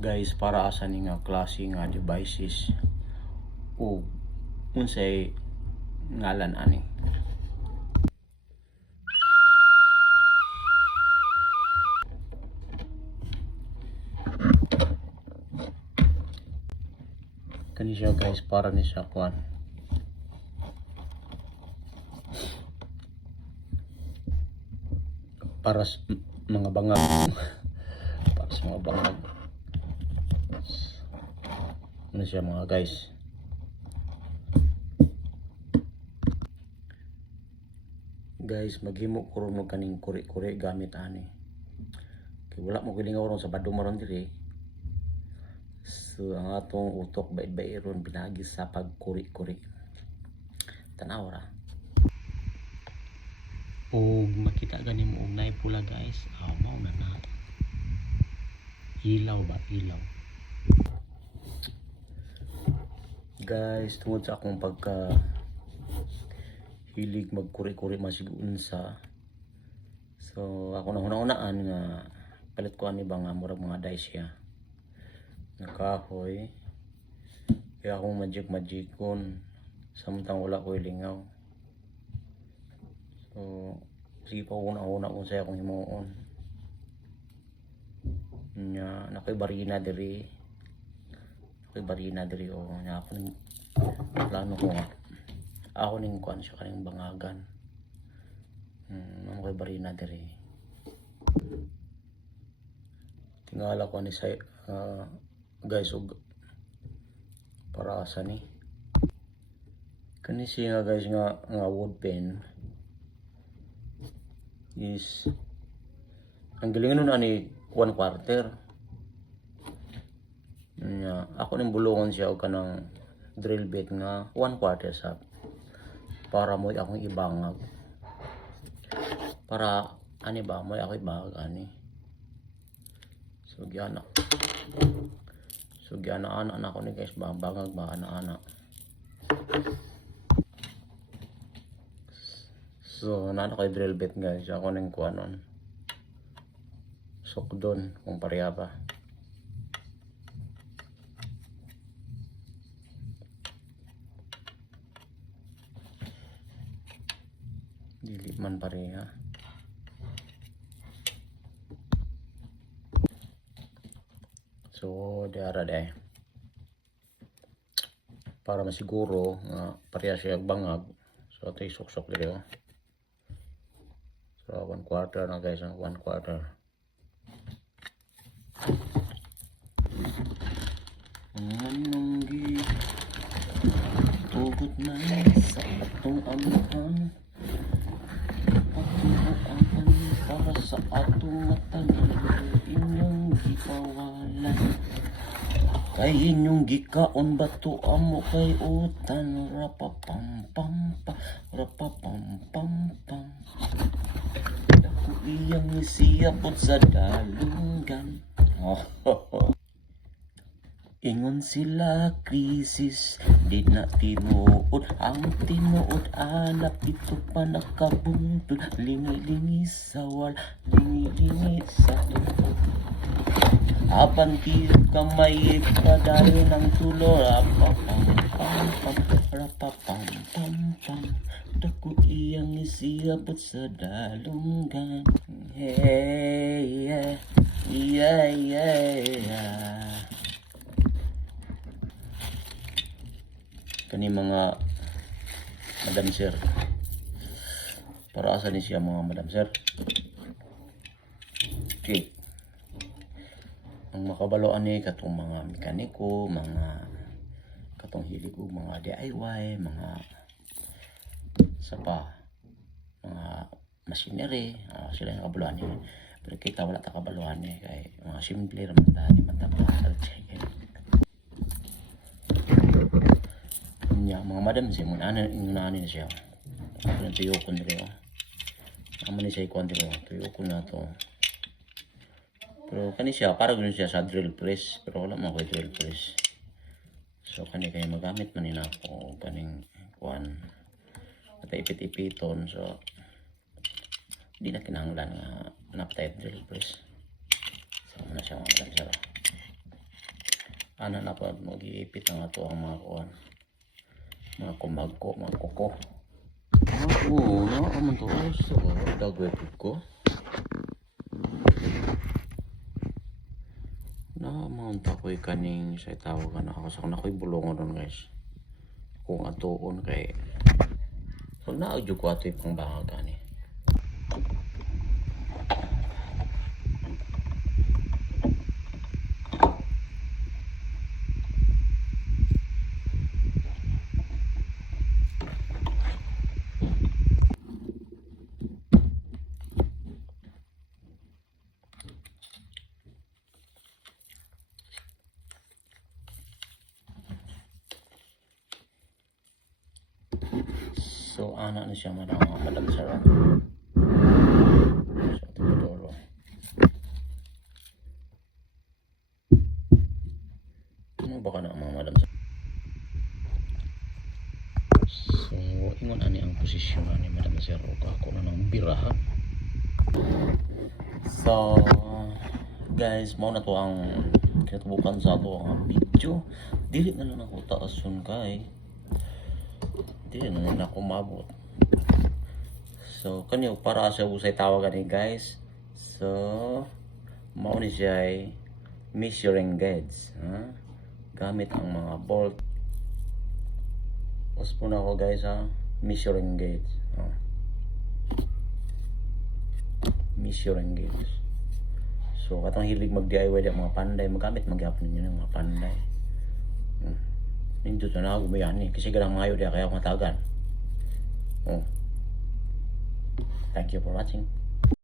Guys, para asa ni nga klase nga devices o unsay ngalan ani. Kani siya guys, para ni siya kuan para sa mga bangag para sa mga bangag. Ano siya mga guys, maghimo ko ron og kaning kuri-kuri gamit ani, kay wala mo gilingaw ron sa badong maron diri. So ang atong utok bait-bait ron pinagi sa pagkuri-kuri. Tanaw ra. O makita gani mo og nay pula guys, mao na na ilaw ba, ilaw guys. Tungod sa akong pagka hilig magkuri-kuri masig unsa, so ako na una-unaan nga palit ko ani ba nga murag mga dice siya na kahoy, kaya akong magic-magicon samtang wala ko ilingaw. So sige pa una-una kung saya akong himuon nya nakoy barina diri o nya ako ning plano ko nga ako ning kuan siya kaning bangagan. Nakoy barina diri, tingala ko ni say guys og para asa ni kani siya guys nga wood pen is ang galingan nun ani 1/4 nya ako ning bulungon siya og kanang drill bit nga 1/4 sa para mo akong ibangag para ani ba mo ako ibangag ani. So gyana ana ko ni guys bangag ba ana. So nana ko drill bit guys, ako ning kuanon sukdon kung pareha ba. Dili man pareha. So diara day para masiguro nga pareha siya bangag. So ito isok-sok dito. So 1/4 na guys, 1/4. Anong tugot na sa atong amuhan, patuhaan para sa atong matagal inyong gipawalan. Kay inyong gikaon bato amo kay utan, rapapampampa rapapampam. Dako iyang isiyapot sa dalunggan. Ingon sila krisis, di na tinuod ang tinuod anap ito pa nakabungtod. Lingi-lingi sa wal, lingi-lingi sa tukod. Apan tiyog kamay padali ng tulo, rapapampam. Dako iyang isiyapot sa dalunggan. Hey, yeah. Kani mga madam sir, para asa ni siya mga madam sir. Okay, ang makabaloan ni katong mga mekaniko, mga katong hilig og mga DIY, mga sapa, mga machinery, sila yung kabaloan ni. Pero kita wala ta kabaloan ni kay mga simple ra man di man ta mga madam siya mo nani siya. Ako nang tuyo ko nila. Amo ni siya ikon dito. Tuyo ko na to. Pero kani siya para ganoon siya sa drill press, pero wala man ko drill press. So kani kay magamit man nila ako kaning kuan. At ipit-ipiton, so di na kinahanglan nga napatay drill press. So na siya mga madam sir. Ana na pa mag-iipit ang ato ang mga kuan. Mga kumagko, mga kuko. Oo, nakaman to. So, dagway ko. Na-mount ako'y kaning sa tawagan ako. Sa ako'y bulungan doon guys. Kung atuon kay so na-audio ko ato'y pangbahaga ni. So, ana na siya mga Madam Sarah. So, ito po dolo. Ano ba ka na mga Madam Sarah? So, ingon ani ang posisyon ni Madam Sarah. Ako na ng biraha. So, guys, mao na to ang kinatubukan sa ato ang video. Dili na lang ako taason kay di naman ako mabot. So kanyo para sa usay tawagan ni guys. So mao ni siya measuring gauge, ha? Gamit ang mga bolt. Uspo na ako guys, ha? Measuring gauge, ha? Measuring gauge. So katong hilig mag DIY di mga panday, magamit magyapon ninyo ng mga panday. Nindot na ako gumayan eh. Kasi ganang ngayon kaya ako matagan. Oh. Thank you for watching.